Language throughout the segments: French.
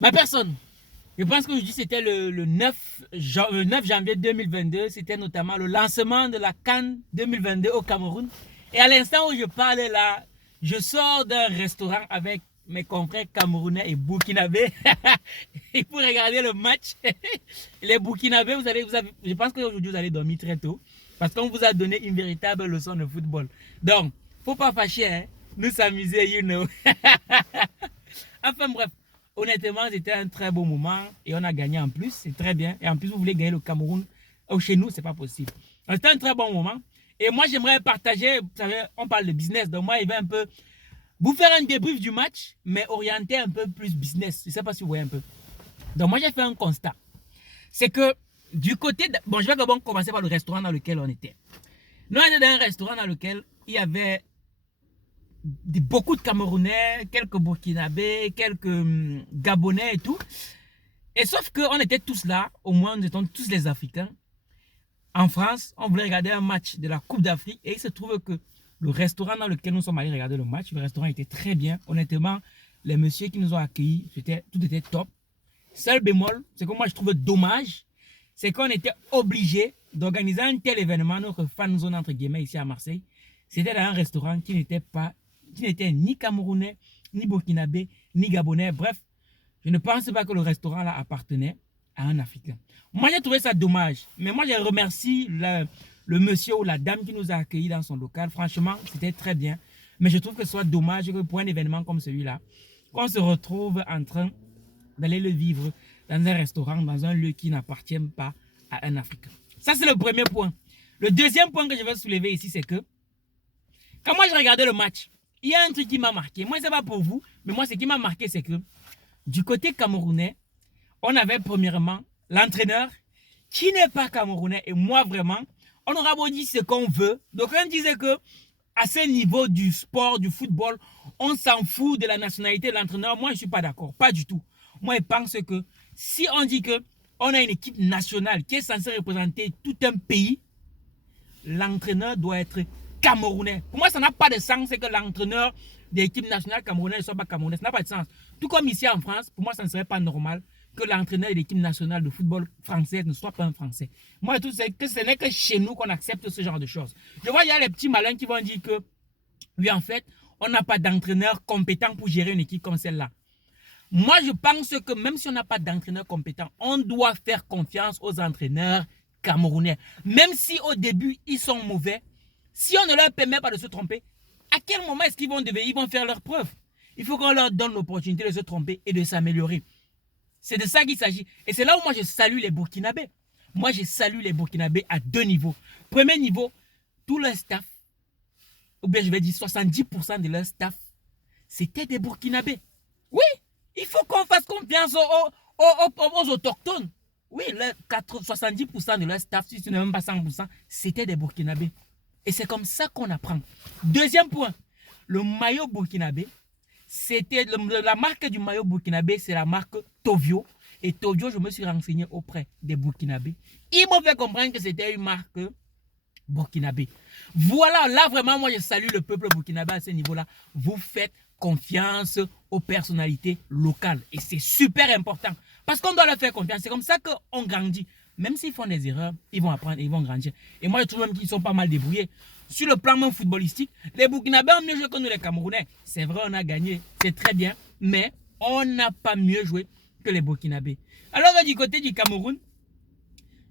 Ma personne, je pense qu'aujourd'hui c'était le 9 janvier 2022, c'était notamment le lancement de la CAN 2022 au Cameroun. Et à l'instant où je parle là, je sors d'un restaurant avec mes confrères camerounais et burkinabés. Et pour regarder le match, les burkinabés, je pense qu'aujourd'hui vous allez dormir très tôt parce qu'on vous a donné une véritable leçon de football. Donc, faut pas fâcher, hein? Nous s'amuser, you know. Enfin bref, honnêtement, c'était un très beau moment et on a gagné en plus, c'est très bien. Et en plus, vous voulez gagner le Cameroun chez nous, c'est pas possible. C'était un très bon moment. Et moi, j'aimerais partager, vous savez, on parle de business, donc moi, il va un peu vous faire un débrief du match, mais orienté un peu plus business. Je sais pas si vous voyez un peu. Donc moi, j'ai fait un constat. C'est que du côté, bon, je vais d'abord commencer par le restaurant dans lequel on était. Nous, on était dans un restaurant dans lequel il y avait beaucoup de Camerounais, quelques Burkinabés, quelques Gabonais et tout. Et sauf qu'on était tous là, au moins nous étions tous les Africains. En France, on voulait regarder un match de la Coupe d'Afrique et il se trouve que le restaurant dans lequel nous sommes allés regarder le match, le restaurant était très bien. Honnêtement, les messieurs qui nous ont accueillis, tout était top. Seul bémol, c'est que moi je trouve dommage, c'est qu'on était obligé d'organiser un tel événement, notre fan zone entre guillemets ici à Marseille. C'était dans un restaurant qui n'était ni camerounais, ni burkinabé, ni gabonais. Bref, je ne pense pas que le restaurant là appartenait à un Africain. Moi, j'ai trouvé ça dommage. Mais moi, je remercie le monsieur ou la dame qui nous a accueillis dans son local. Franchement, c'était très bien. Mais je trouve que ce soit dommage que pour un événement comme celui-là, qu'on se retrouve en train d'aller le vivre dans un restaurant, dans un lieu qui n'appartient pas à un Africain. Ça, c'est le premier point. Le deuxième point que je vais soulever ici, c'est que quand moi, je regardais le match, il y a un truc qui m'a marqué. Moi, c'est pas pour vous, mais moi, ce qui m'a marqué, c'est que du côté camerounais, on avait premièrement l'entraîneur qui n'est pas camerounais. Et moi, vraiment, on aura beau dire ce qu'on veut. Donc, on disait que à ce niveau du sport, du football, on s'en fout de la nationalité de l'entraîneur. Moi, je ne suis pas d'accord. Pas du tout. Moi, je pense que si on dit que on a une équipe nationale qui est censée représenter tout un pays, l'entraîneur doit être camerounais. Pour moi, ça n'a pas de sens que l'entraîneur de l'équipe nationale camerounaise ne soit pas camerounais. Ça n'a pas de sens. Tout comme ici en France, pour moi, ça ne serait pas normal que l'entraîneur de l'équipe nationale de football française ne soit pas un Français. Moi, je trouve que ce n'est que chez nous qu'on accepte ce genre de choses. Je vois, il y a les petits malins qui vont dire que, oui, en fait, on n'a pas d'entraîneur compétent pour gérer une équipe comme celle-là. Moi, je pense que même si on n'a pas d'entraîneur compétent, on doit faire confiance aux entraîneurs camerounais. Même si au début, ils sont mauvais, si on ne leur permet pas de se tromper, à quel moment est-ce qu'ils vont devenir, ils vont faire leurs preuves? Il faut qu'on leur donne l'opportunité de se tromper et de s'améliorer. C'est de ça qu'il s'agit. Et c'est là où moi je salue les Burkinabés. Moi je salue les Burkinabés à deux niveaux. Premier niveau, tout leur staff, ou bien je vais dire 70% de leur staff, c'était des Burkinabés. Oui, il faut qu'on fasse confiance aux autochtones. Oui, 70% de leur staff, si ce n'est même pas 100%, c'était des Burkinabés. Et c'est comme ça qu'on apprend. Deuxième point, le maillot burkinabé, c'était la marque du maillot burkinabé, c'est la marque Tovio. Et Tovio, je me suis renseigné auprès des Burkinabés. Ils m'ont fait comprendre que c'était une marque burkinabé. Voilà, là vraiment, moi je salue le peuple burkinabé à ce niveau-là. Vous faites confiance aux personnalités locales. Et c'est super important. Parce qu'on doit leur faire confiance. C'est comme ça qu'on grandit. Même s'ils font des erreurs, ils vont apprendre, ils vont grandir. Et moi, je trouve même qu'ils sont pas mal débrouillés. Sur le plan même footballistique, les Burkinabés ont mieux joué que nous, les Camerounais. C'est vrai, on a gagné. C'est très bien. Mais on n'a pas mieux joué que les Burkinabés. Alors, du côté du Cameroun,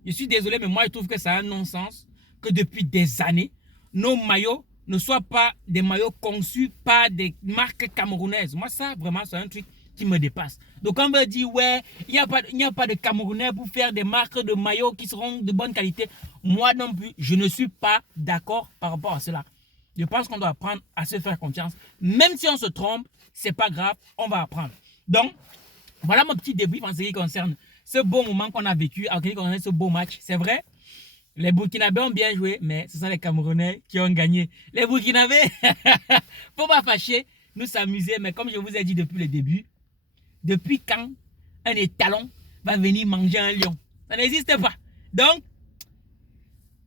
je suis désolé, mais moi, je trouve que ça a un non-sens que depuis des années, nos maillots ne soient pas des maillots conçus par des marques camerounaises. Moi, ça, vraiment, c'est un truc qui me dépasse. Donc, on me dit, ouais, il n'y a pas de Camerounais pour faire des marques de maillots qui seront de bonne qualité. Moi non plus, je ne suis pas d'accord par rapport à cela. Je pense qu'on doit apprendre à se faire confiance. Même si on se trompe, c'est pas grave, on va apprendre. Donc, voilà mon petit débrief en ce qui concerne ce beau moment qu'on a vécu, en ce qui concerne ce beau match. C'est vrai, les Burkinabés ont bien joué, mais ce sont les Camerounais qui ont gagné. Les Burkinabés, faut pas fâcher, nous s'amuser, mais comme je vous ai dit depuis le début, depuis quand un étalon va venir manger un lion? Ça n'existe pas. Donc,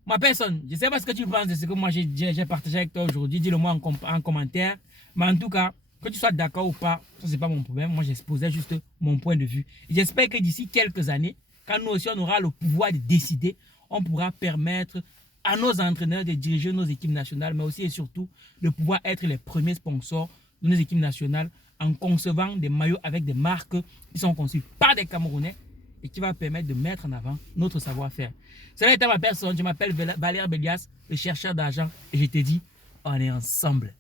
ma personne, je ne sais pas ce que tu penses de ce que moi j'ai partagé avec toi aujourd'hui. Dis-le moi en commentaire. Mais en tout cas, Que tu sois d'accord ou pas, ça c'est pas mon problème. Moi j'exposais juste mon point de vue. J'espère que d'ici quelques années, quand nous aussi on aura le pouvoir de décider, on pourra permettre à nos entraîneurs de diriger nos équipes nationales, mais aussi et surtout de pouvoir être les premiers sponsors de nos équipes nationales en concevant des maillots avec des marques qui sont conçues par des Camerounais et qui va permettre de mettre en avant notre savoir-faire. Cela était ma personne, je m'appelle Valère Bélias, le chercheur d'argent, et je te dis, on est ensemble.